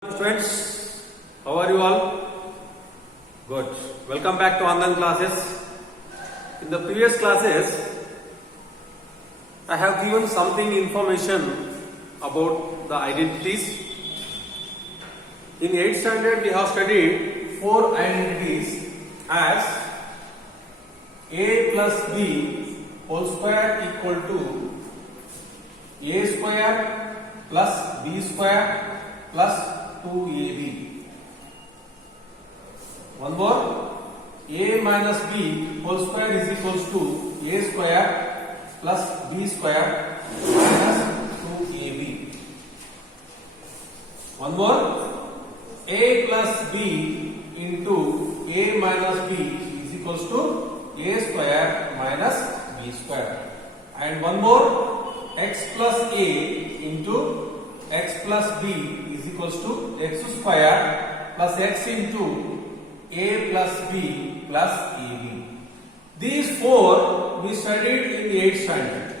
Friends, how are you all? Good. Welcome back to online classes. In the previous classes, I have given something information about the identities. In 8th standard, we have studied 4 identities as a plus b whole square equal to a square plus b square plus 2ab. One more, a minus b whole square is equals to a square plus b square minus 2ab. One more, a plus b into a minus b is equals to a square minus b square. And one more, x plus a into x plus b is equals to x square plus x into a plus b plus ab. These 4 we studied in the 8th standard.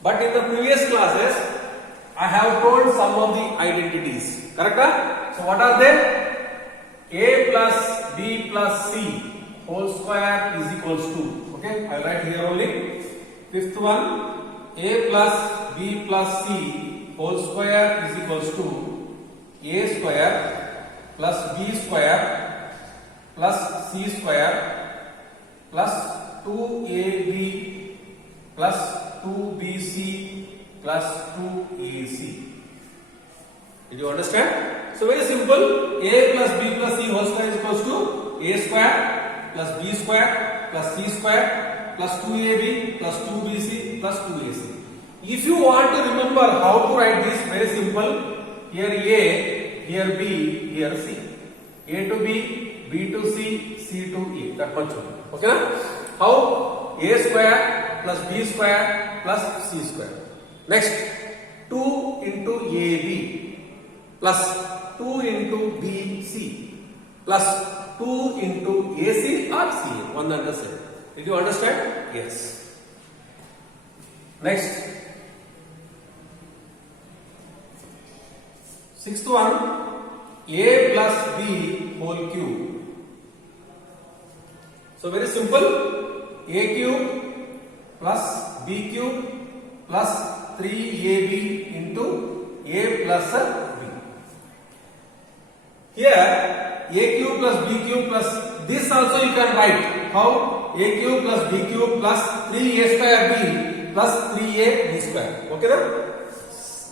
But in the previous classes, I have told some of the identities. Correct? So what are they? A plus b plus c whole square is equals to. Okay, I will write here only. Fifth one, a plus b plus c whole square is equals to a square plus b square plus c square plus 2ab plus 2bc plus 2ac. Did you understand? So very simple. A plus b plus c whole square is equals to a square plus b square plus c square plus 2ab plus 2bc plus 2ac. If you want to remember how to write this, very simple. Here A, here B, here C. A to B, B to C, C to A. That much only. Okay na? How? A square plus B square plus C square. Next, 2 into AB plus 2 into BC plus 2 into AC or CA. One understand. Did you understand? Yes. Next. Sixth one, a plus b whole cube. So very simple, a cube plus b cube plus 3ab into a plus b. Here, a cube plus b cube plus this also you can write. How? A cube plus b cube plus 3a square b plus 3a b square. Okay na?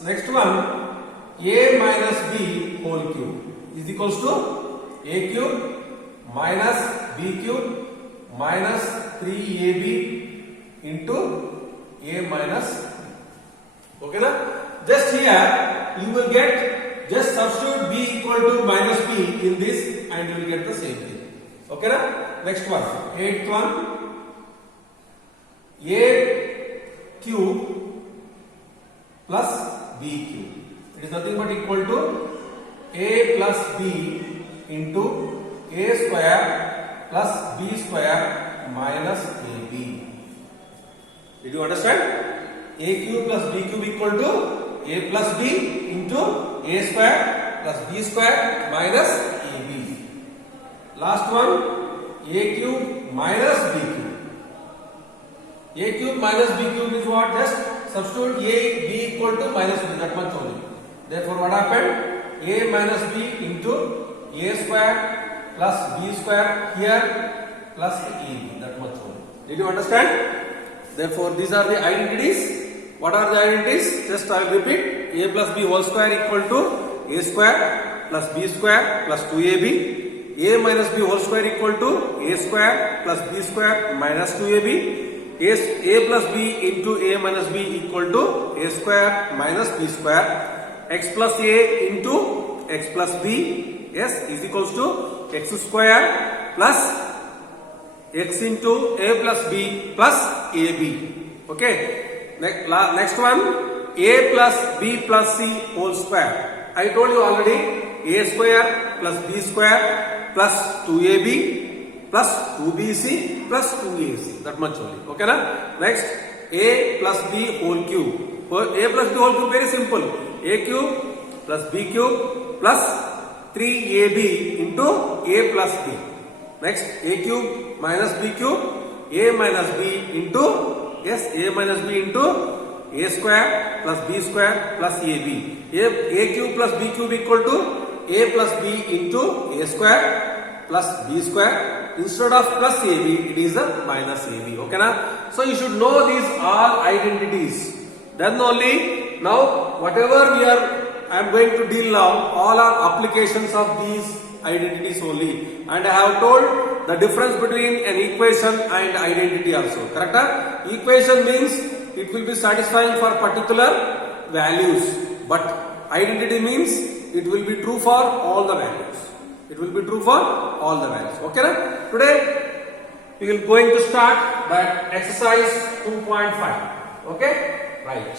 Next one, a minus b whole cube is equals to a cube minus b cube minus 3ab into a minus b. Okay na? Just here you will get, just substitute b equal to minus b in this and you will get the same thing. Okay na? Next one, 8th one, a cube plus b cube. It is nothing but equal to a plus b into a square plus b square minus ab. Did you understand? A cube plus b cube equal to a plus b into a square plus b square minus ab. Last one, a cube minus b cube. A cube minus b cube is what? Just substitute a b equal to minus b, that much only. Therefore, what happened? A minus b into a square plus b square here plus ab. That much only. Did you understand? Therefore, these are the identities. What are the identities? Just I will repeat. A plus b whole square equal to a square plus b square plus 2ab. A minus b whole square equal to a square plus b square minus 2ab. A plus b into a minus b equal to a square minus b square. X plus a into x plus b, yes, is equals to x square plus x into a plus b plus ab. Okay. Next one, a plus b plus c whole square. I told you already, a square plus b square plus 2ab plus 2bc plus 2ac. That much only. Okay na? Next, a plus b whole cube. For a plus b whole cube, very simple. A cube plus b cube plus 3ab into a plus b. Next, a cube minus b cube, a minus b into, yes, a minus b into a square plus b square plus ab. A cube plus b cube equal to a plus b into a square plus b square. Instead of plus ab, it is a minus ab. Okay na? So you should know these all identities. Then only now whatever I am going to deal now, all are applications of these identities only. And I have told the difference between an equation and identity also. Correct? Equation means it will be satisfying for particular values, but identity means it will be true for all the values. It will be true for all the values. Okay na? Today we will going to start that exercise 2.5. Okay? Right.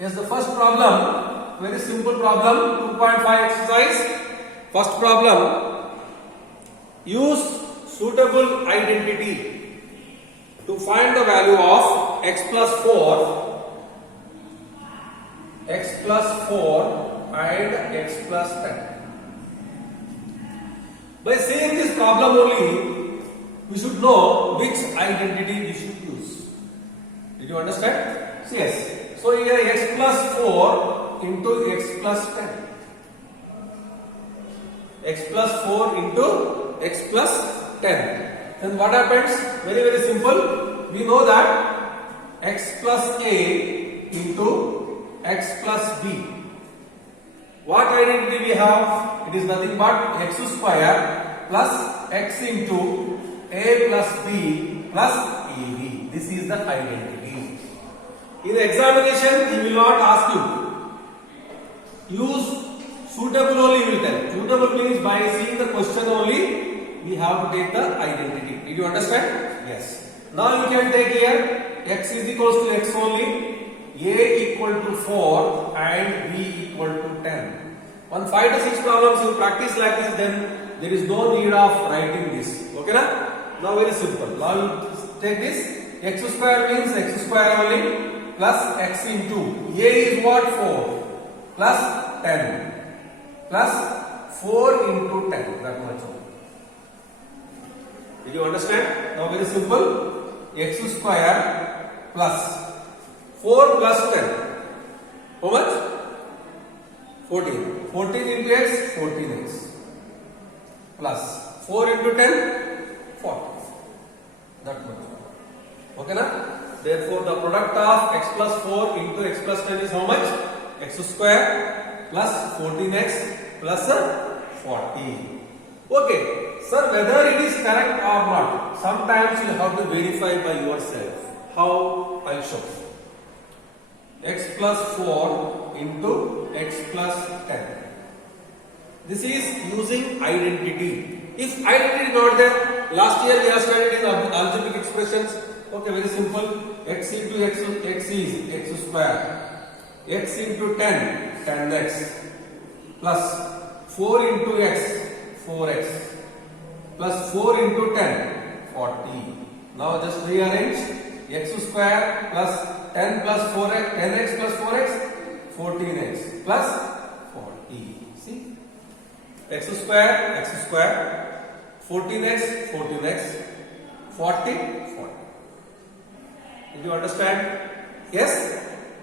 Yes, the first problem, very simple problem, 2.5 exercise. First problem, use suitable identity to find the value of x plus 4 and x plus 10. By seeing this problem only, we should know which identity we should use. Did you understand? So yes. So here x plus 4 into x plus 10. X plus 4 into x plus 10. Then what happens? Very, very simple. We know that x plus a into x plus b. What identity we have? It is nothing but x square plus x into a plus b plus ab. This is the identity. In the examination, he will not ask you. Use suitable only, he will tell. Suitable means by seeing the question only, we have to take the identity. Did you understand? Yes. Now you can take here x is equals to x only, a equal to 4 and b equal to 10. On 5 to 6 problems you practice like this, then there is no need of writing this. Okay na? Now very simple. Now you take this, x square means x square only, plus x into a is what? 4 plus 10 plus 4 into 10, that much only. Did you understand? Now very simple, x square plus 4 plus 10, how much? 14. 14 into x, 14x plus 4 into 10, 40, that much. Okay na? Therefore, the product of x plus 4 into x plus 10 is how much? X square plus 14x plus 40. Okay, sir, whether it is correct or not, sometimes you have to verify by yourself. How? I'll show. X plus 4 into x plus 10. This is using identity. If identity is not there, last year we have studied in algebraic expressions. Okay, very simple. X into x is x square. X into 10, 10x. Plus 4 into x, 4x. Plus 4 into 10, 40. Now just rearrange. X square plus 10 plus 4x, 10x plus 4x, 14x plus 40. See? X square, 14x, 14x, 40, 40. Did you understand? Yes?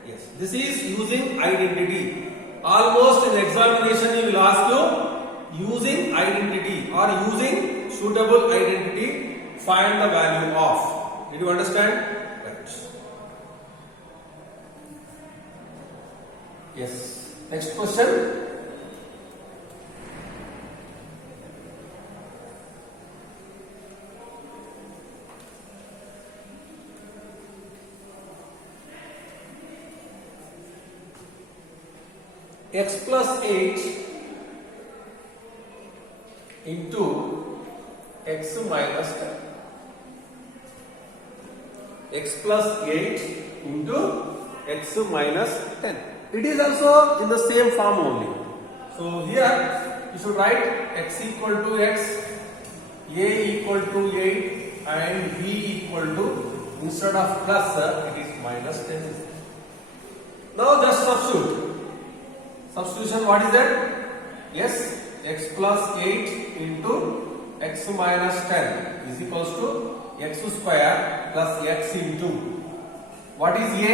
Yes. This is using identity. Almost in examination he will ask you using identity or using suitable identity, find the value of. Did you understand? Right. Yes. Next question. X plus 8 into x minus 10. X plus 8 into x minus 10. It is also in the same form only. So here you should write x equal to x, a equal to 8 and b equal to instead of plus it is minus 10. Now just substitute. Substitution, what is that? Yes, x plus 8 into x minus 10 is equals to x square plus x into, what is a?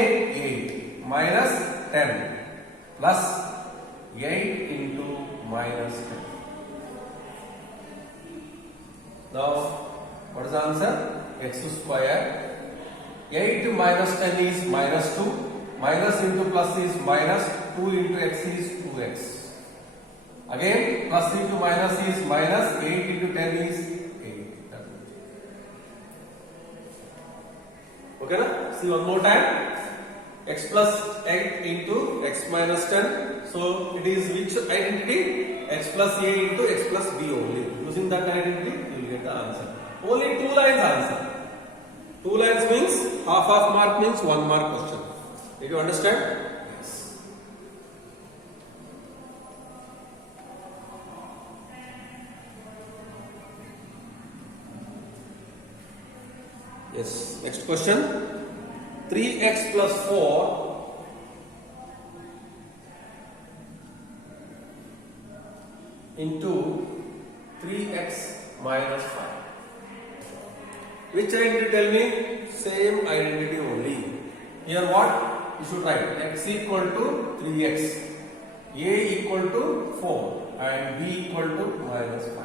8 minus 10 plus 8 into minus 10. Now what is the answer? X square. 8 minus 10 is minus 2. Minus into plus is minus. 2 into x is 2x. Again plus into minus is minus. 8 into 10 is 8. Okay na? See one more time. X plus 8 into x minus 10. So it is which identity? X plus a into x plus b only. Using that identity you will get the answer. Only 2 lines answer. 2 lines means half mark means 1 mark question. Did you understand? Yes. Yes. Next question. 3x plus 4 into 3x minus 5. Which identity, tell me? Same identity only. Here what? You should write x equal to 3x, a equal to 4 and b equal to minus 5.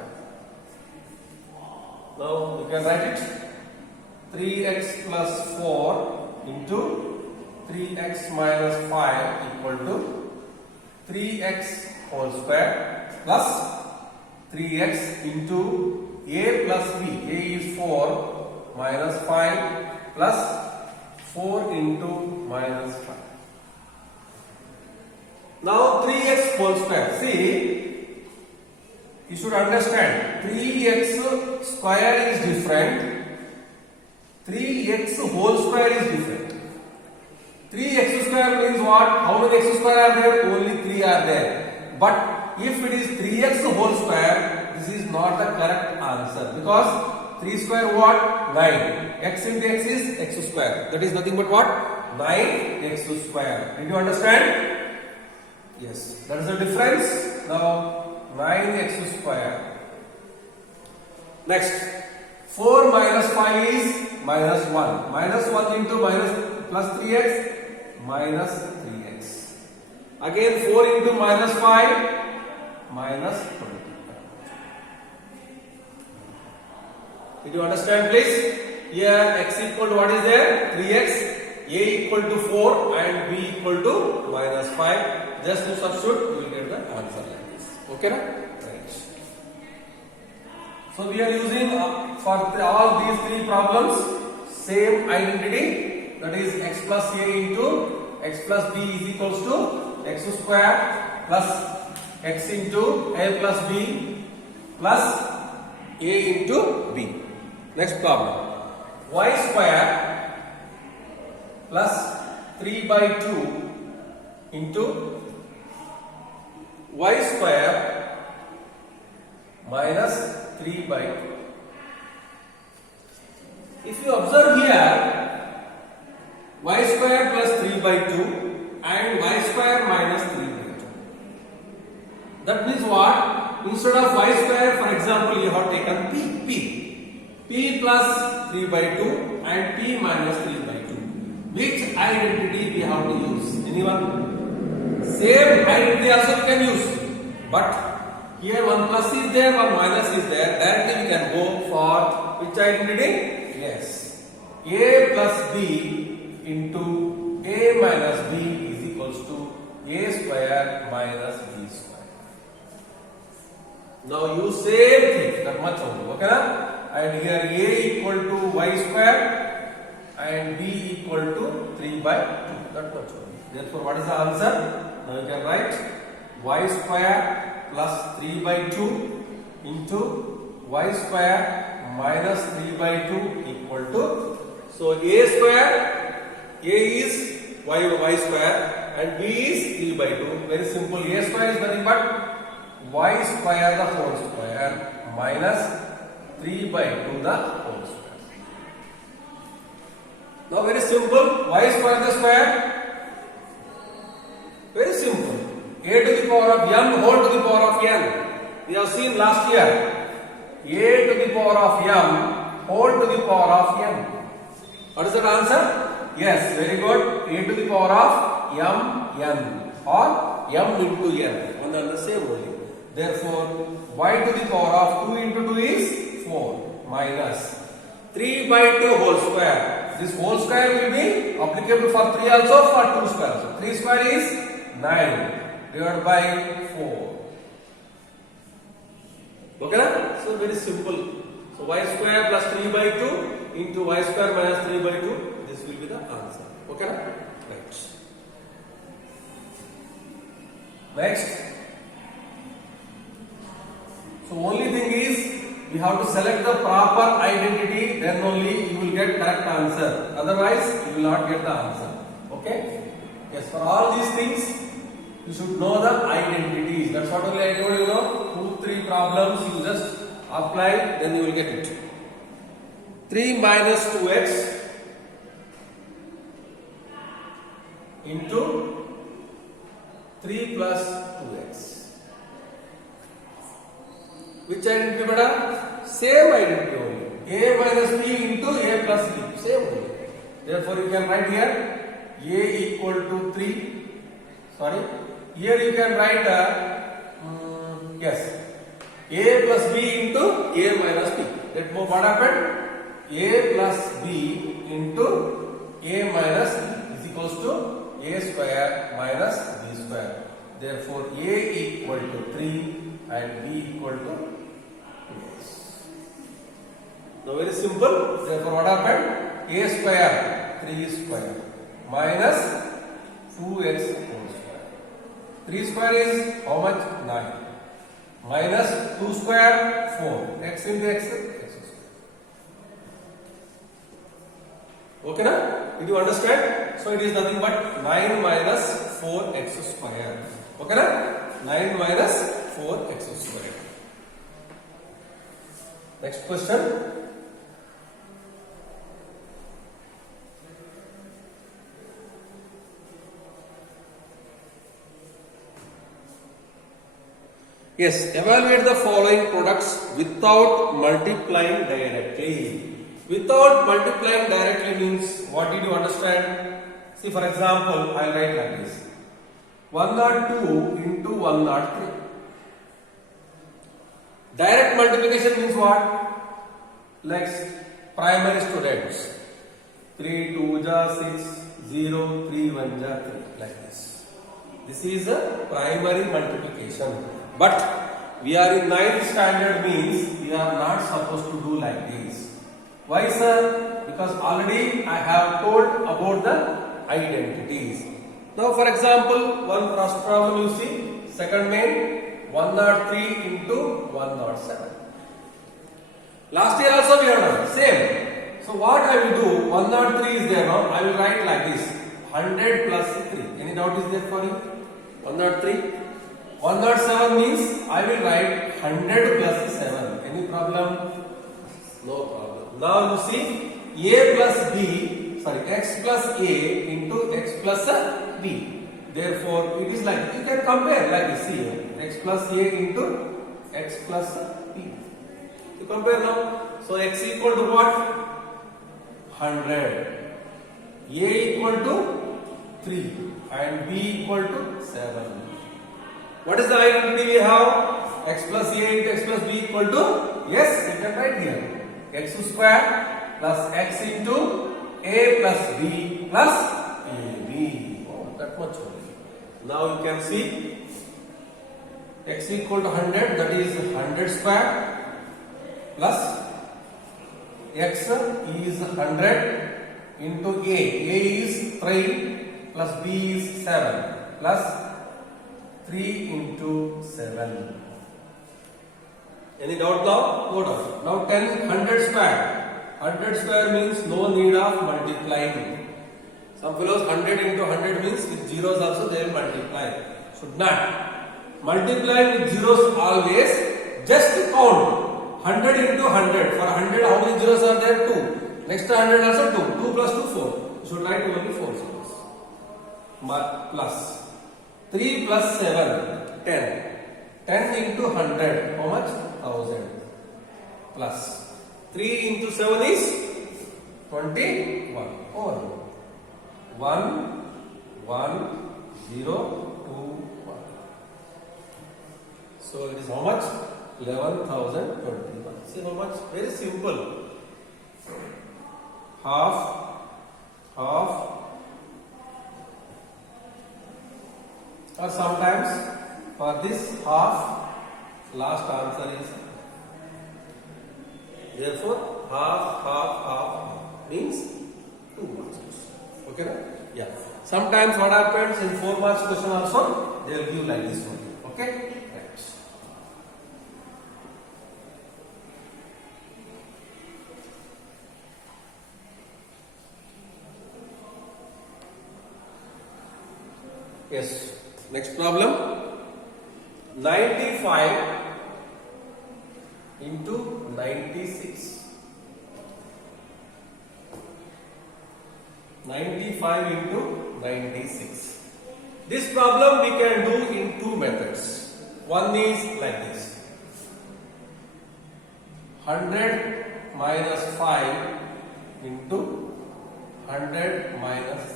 Now you can write it. 3x plus 4 into 3x minus 5 equal to 3x whole square plus 3x into a plus b. A is 4 minus 5 plus 4 into minus 5. Now 3x whole square. See, you should understand 3x square is different. 3x whole square is different. 3x square means what? How many x square are there? Only 3 are there. But if it is 3x whole square, this is not the correct answer because 3 square what? 9. X into x is x square. That is nothing but what? 9x square. Did you understand? Yes. That is the difference. Now 9x square. Next. 4 minus 5 is minus 1. Minus 1 into minus plus 3x minus 3x. Again 4 into minus 5 minus 20. Did you understand please? Here x equal to what is there? 3x, a equal to 4 and b equal to minus 5. Just to substitute, you will get the answer like this. Okay na? Right. So we are using for all these 3 problems same identity, that is x plus a into x plus b is equals to x square plus x into a plus b plus a into b. Next problem. Y square plus 3 by 2 into y square minus 3 by 2. If you observe here, y square plus 3 by 2 and y square minus 3 by 2. That means what? Instead of y square, for example, you have taken p plus 3 by 2 and p minus 3 by 2. Which identity we have to use? Anyone? Same identity also we can use. But here one plus is there, one minus is there. Directly we can go for which identity? Yes. A plus b into a minus b is equals to a square minus b square. Now use same thing, that much only. Okay na? And here a equal to y square and b equal to 3 by 2. That much only. Therefore, what is the answer? Now you can write y square plus 3 by 2 into y square minus 3 by 2 equal to, so a square, a is y square and b is 3 by 2. Very simple. A square is nothing but y square the whole square minus 3 by 2 the whole square. Now very simple. Y square the square. Very simple. A to the power of m whole to the power of n. We have seen last year. A to the power of m whole to the power of n. What is that answer? Yes, very good. A to the power of m n or m into n. One and the same only. Therefore, y to the power of 2 into 2 is 4 minus 3 by 2 whole square. This whole square will be applicable for 3 also, for 2 square also. 3 square is 9 divided by 4. Okay? So very simple. So y square plus 3 by 2 into y square minus 3 by 2. This will be the answer. Okay? Right. Next. So only thing is we have to select the proper identity, then only you will get correct answer. Otherwise, you will not get the answer. Okay? Yes, for all these things, you should know the identities. That's what only I told you, know. 2-3 problems you just apply, then you will get it. 3 minus 2x into 3 plus 2x. Which identity, beta? Same identity only. A minus b into a plus b. Same only. Therefore, you can write here a equal to 3. Sorry. Here you can write yes, a plus b into a minus b. Let me what happened? A plus b into a minus b is equals to a square minus b square. Therefore, a equal to 3 and b equal to 2x. Now very simple. Therefore, what happened? A square 3 square minus 2x whole square. 3 square is how much? 9. Minus 2 square 4. X into x square. Okay, na? Did you understand? So it is nothing but 9 minus 4x square. Okay, na? 9 minus 4x square. Next question. Yes, evaluate the following products without multiplying directly. Without multiplying directly means, what did you understand? See, for example, I will write like this. 102 into 103. Direct multiplication means what? Like primary students. 3 2 ja 6, 0, 3 1 ja 3, like this. This is a primary multiplication. But we are in 9th standard means we are not supposed to do like this. Why, sir? Because already I have told about the identities. Now, for example, one first problem you see, second main 103 into 107. Last year also we have done same. So what I will do? 103 is there now. I will write like this: 100 plus 3. Any doubt is there for you? 103. 107 means I will write 100 plus 7. Any problem? No problem. Now you see a plus b, sorry, x plus a into x plus b. Therefore, it is like, you can compare like this. See, x plus a into x plus b. You compare now. So x equal to what? 100. A equal to 3 and b equal to 7. What is the identity we have? X plus a into x plus b equal to? Yes, you can write here. X square plus x into a plus b plus ab. Oh, that much only. Now you can see x equal to 100, that is 100 square plus x is 100 into a. A is 3 plus b is 7 plus 3 into 7. Any doubt now? No doubt. Now 10, 100 square. 100 square means no need of multiplying. Some fellows 100 into 100 means with zeros also they will multiply. Should not. Multiply with zeros always. Just count 100 into 100. For 100 how many zeros are there? 2. Next 100 also 2. 2 plus 2 4. You should write only 4 zeros. Plus 3 plus 7, 10. 10 into 100, how much? 1000. Plus 3 into 7 is 21. Over 1, 1, 0, 2, 1. So it is how much? 11,021. See how much? Very simple. Half. Or sometimes for this half, last answer is, therefore half means 2 marks question. Okay, na? Yeah. Sometimes what happens in 4 marks question also, they will give like this one. Okay? Right. Yes. Next problem. 95 into 96. 95 into 96. This problem we can do in 2 methods. One is like this. 100 minus 5 into 100 minus 6.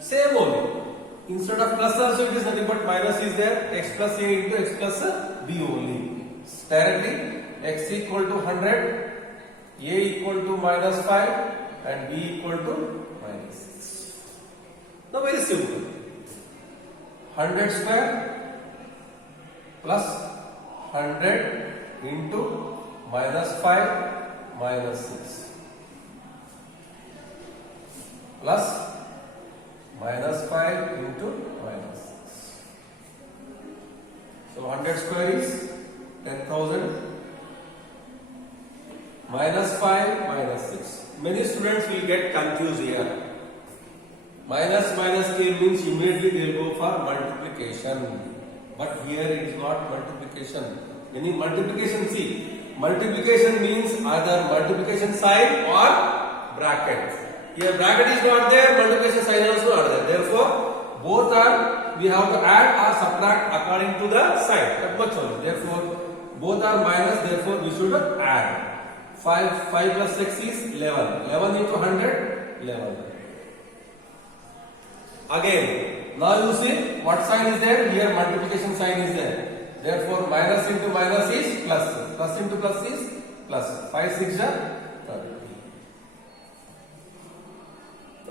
Same only. Instead of plus also it is nothing but minus is there. X plus a into x plus b only. Directly x equal to 100, a equal to minus 5 and b equal to minus 6. Now very simple. 100 square plus 100 into minus 5 minus 6 plus minus 5 into minus 6. So 100 square is 10,000. Minus 5 minus 6. Many students will get confused here. Minus k means immediately they will go for multiplication. But here it is not multiplication. Any multiplication, see, multiplication means either multiplication sign or bracket. Here bracket is not there, multiplication sign is also not there. Therefore, both are, we have to add or subtract according to the sign. That much only. Therefore, both are minus, therefore we should add. 5 plus 6 is 11. 11 into 100, 11. Again, now you see what sign is there? Here multiplication sign is there. Therefore, minus into minus is plus. Plus into plus is plus. 5 6 are 30.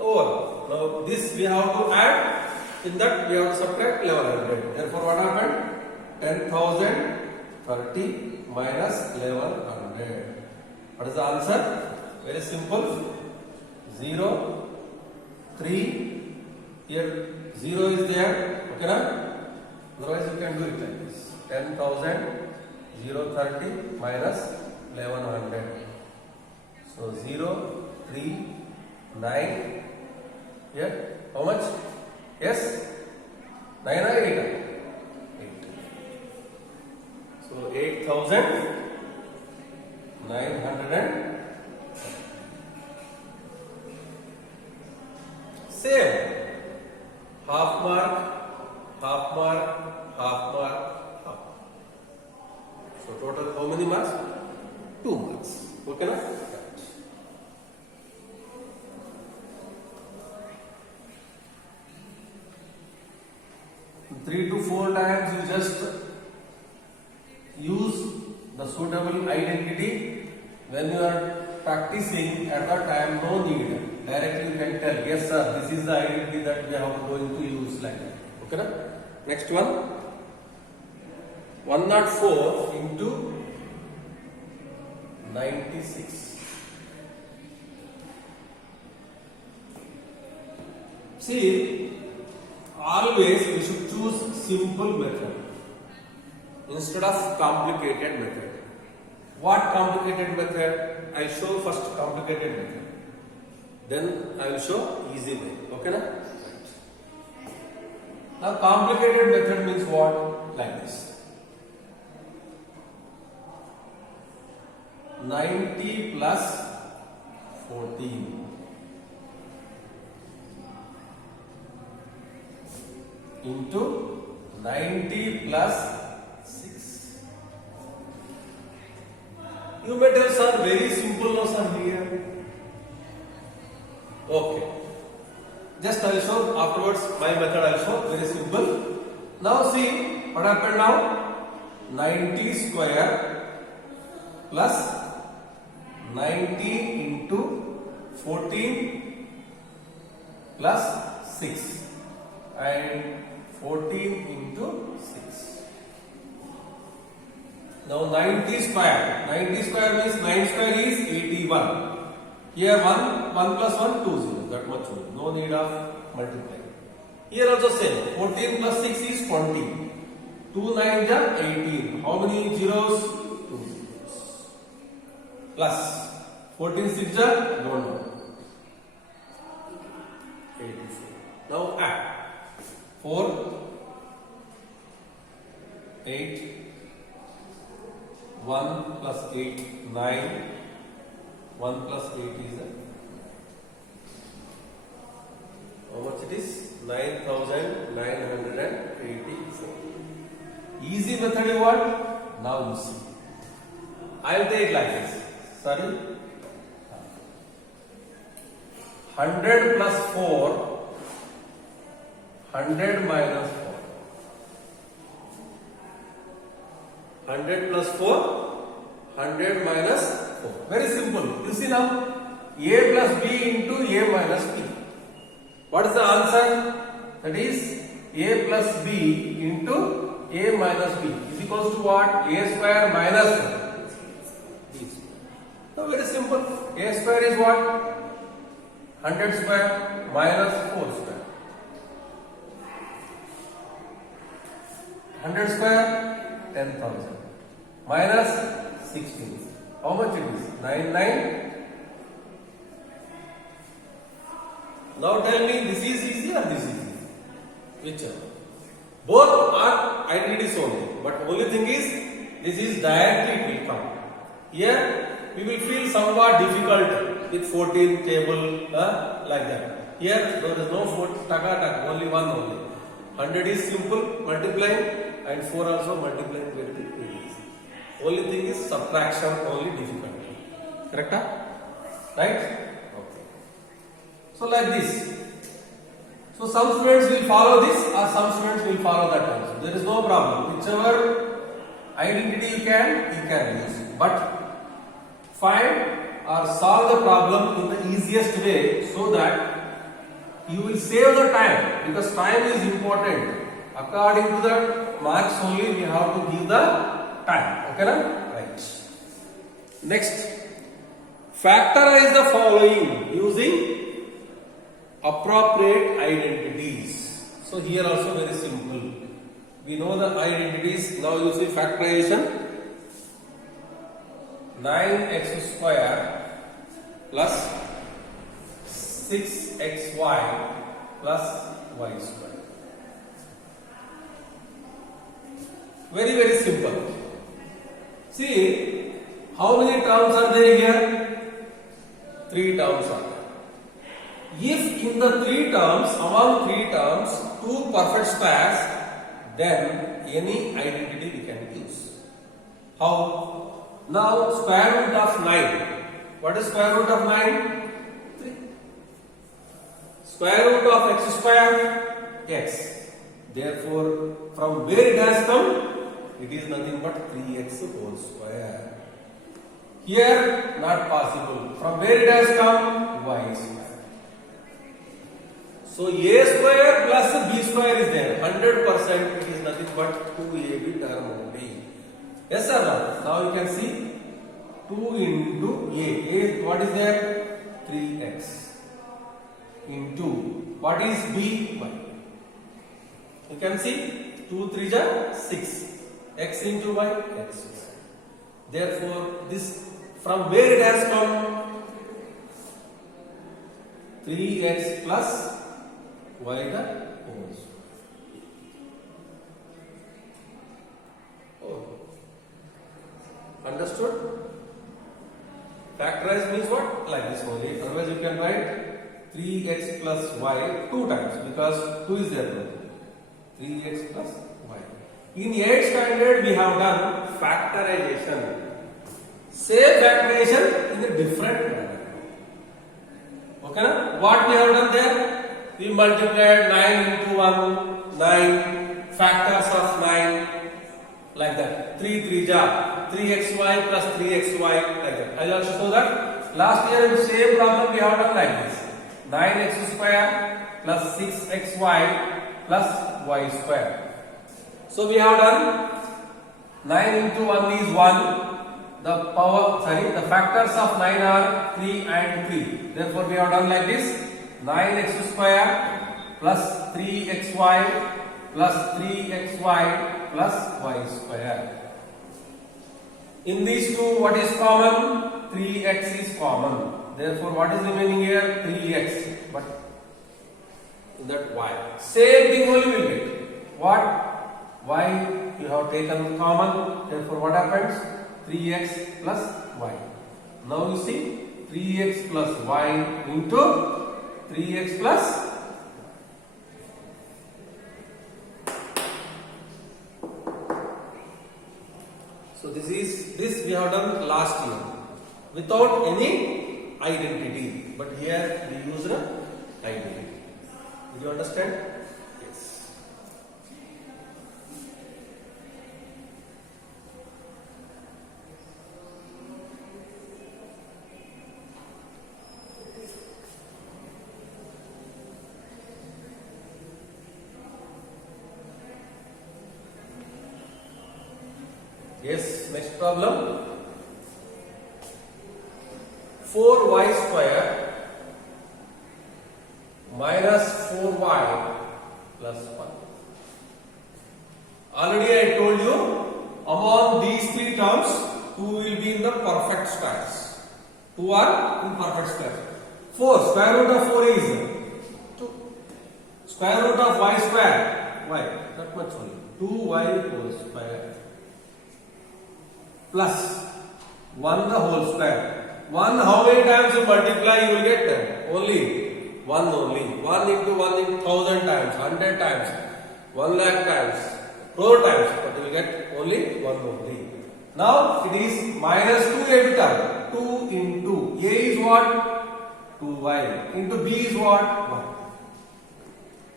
Over. Now this we have to add. In that we have to subtract 1100. Therefore, what happened? 10,030 minus 1100. What is the answer? Very simple. 0, 3. Here 0 is there. Okay, na? Otherwise you can do it like this. 10,000, 030 minus 1100. So 0, 3, 9. Here, how much? Yes? 9 or 8? 8. So 8,900. Same. Half mark, half mark, half mark, half. So total how many marks? 2 marks. Okay, na? 3 to 4 times you just use the suitable identity. When you are practicing at that time, no need. Directly you can tell, yes sir, this is the identity that we are going to use like that. Okay, na? Next one. 104 into 96. See, always we should choose simple method instead of complicated method. What complicated method? I show first complicated method. Then I will show easy way. Okay, na? Now complicated method means what? Like this. 90 plus 14 into 90 plus 6. You may tell, sir, very simple no sir here. Okay. Just I will show afterwards my method I will show, very simple. Now see what happened now. 90 square plus 90 into 14 plus 6 and 14 into 6. Now 90 square. 90 square means 9 square is 81. Here 1 plus 1 2 0. That much only. No need of multiplying. Here also same. 14 plus 6 is 20. 2 9 are 18. How many zeros? 2 zeros. Plus 14 6 are don't know. 84. Now add. 4 8 1 plus 8 9 1 plus 8 is how much it is? 9,984. Easy method you want? Now you see. I will take like this. Sorry. 100 plus 4, 100 minus 4. 100 plus 4, 100 minus 4. Very simple. You see now, A plus B into A minus B. What is the answer? That is A plus B into A minus B is equals to what? A square minus B square. Now very simple. A square is what? 100 square minus 4 square. 100 square 10,000 minus 16. How much it is? 99. Now tell me, this is easy or this is easy? Whichever. Both are identities only, but only thing is, this is directly it will come. Here we will feel somewhat difficult with 14 table like that. Here there is no 4 taka, only one only. 100 is simple multiplying and 4 also multiplying very easy. Only thing is subtraction only difficult. Correct? Right? Okay. So like this. So some students will follow this or some students will follow that also. There is no problem. Whichever identity you can use. But find or solve the problem in the easiest way so that you will save the time, because time is important. According to the marks only we have to give the time. Okay na? Right. Next, factorize the following using appropriate identities. So here also very simple. We know the identities. Now you see factorization. 9x square plus 6xy plus y square. Very simple. See, how many terms are there here? 3 terms are there. If in the 3 terms, among 3 terms, 2 perfect squares, then any identity we can use. How? Now square root of 9. What is square root of 9? 3. Square root of x square, x. Therefore, from where it has come? It is nothing but 3x whole square. Here, not possible. From where it has come? Y square. So a square plus b square is there. 100% it is nothing but 2ab term only. Yes or no? Now you can see 2 into a. What is there? 3x. Into what is b? Y. You can see 2 3 are 6. X into y, x. Therefore, this from where it has come? 3x plus y the whole square. Oh. Understood? Factorize means what? Like this only. Otherwise you can write 3x plus y 2 times because 2 is there. 3x plus y. In 8th standard we have done factorization. Same factorization in a different manner. Okay na? What we have done there? We multiplied 9 into 1, 9, factors of 9, like that. 3 3 ja, 3xy plus 3xy, like that. I will also show that. Last year in the same problem we have done like this. 9x square plus 6xy plus y square. So we have done 9 into 1 is 1. The factors of 9 are 3 and 3. Therefore we have done like this. 9x square plus 3xy plus 3xy plus y square. In these two, what is common? 3x is common. Therefore, what is remaining here? 3x. But that y. Same thing only will get. What? Y you have taken common. Therefore, what happens? 3x plus y. Now you see 3x plus y into 3x plus so this we have done last year without any identity, but here we use an identity. Did you understand? Yes. Yes, next problem. 4y square minus 4y plus 1. Already I told you, among these three terms, 2 will be in the perfect squares. 2 are in perfect squares. 4, square root of 4 is 2. Square root of y square, y, that much only. 2y whole square plus 1 the whole square. 1 how many times you multiply you will get them? Only 1 only. 1 into 1 into 1000 times, 100 times, 1 lakh times, crore times, but you will get only 1 only. Now it is minus 2 every time. 2 into a is what? 2y into b is what? 1.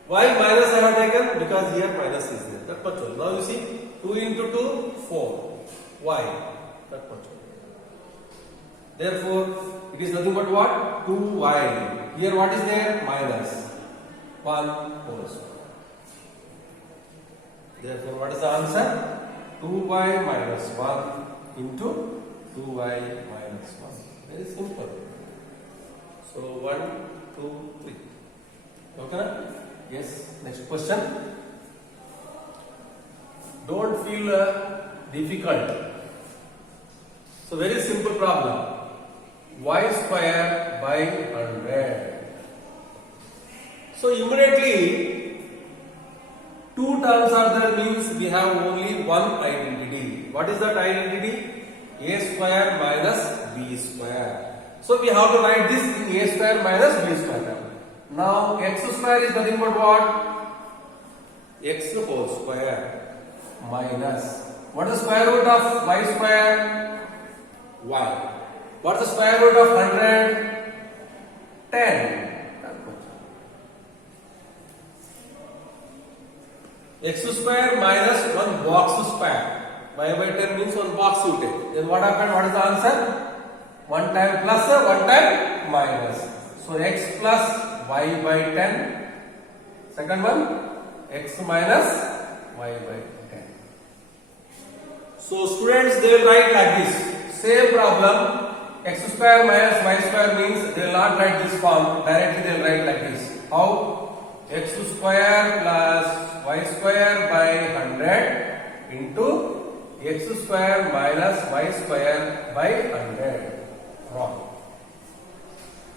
Why minus I have taken? Because here minus is there. That much only. Now you see 2 into 2, 4. Y, that much. Therefore, it is nothing but what? 2y. Here what is there? Minus 1 whole square. Therefore, what is the answer? 2y minus 1 into 2y minus 1. Very simple. So, 1, 2, 3. Okay? Yes. Next question. Don't feel difficult. So very simple problem. Y square by 100. So immediately 2 terms are there means we have only one identity. What is that identity? A square minus b square. So we have to write this in a square minus b square. Now x square is nothing but what? X whole square minus. What is the square root of y square? Y. What is the square root of 100? 10. X square minus 1 box square. Y by 10 means 1 box you take. Then what happened? What is the answer? 1 time plus, 1 time minus. So x plus y by 10. Second one, x minus y by 10. So students, they will write like this. Same problem, x square minus y square means they will not write this form. Directly they will write like this. How? X square plus y square by 100 into x square minus y square by 100. Wrong.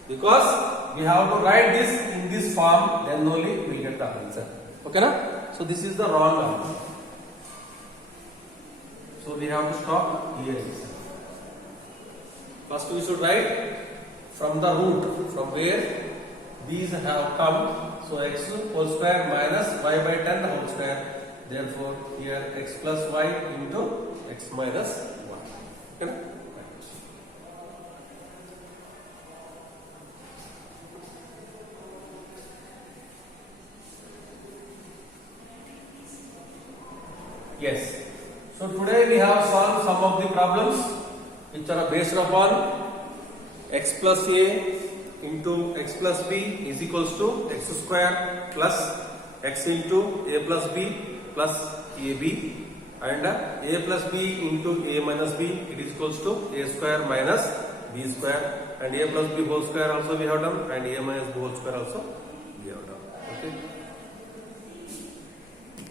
Because we have to write this in this form, then only we get the answer. Okay na? So this is the wrong answer. So we have to stop here. First we should write from the root, from where these have come. So x whole square minus y by 10 the whole square. Therefore here x plus y into x minus 1. Okay? Yes. So today we have solved some of the problems which are based upon x plus a into x plus b is equals to x square plus x into a plus b plus ab, and a plus b into a minus b, it is equals to a square minus b square, and a plus b whole square also we have done, and a minus b whole square also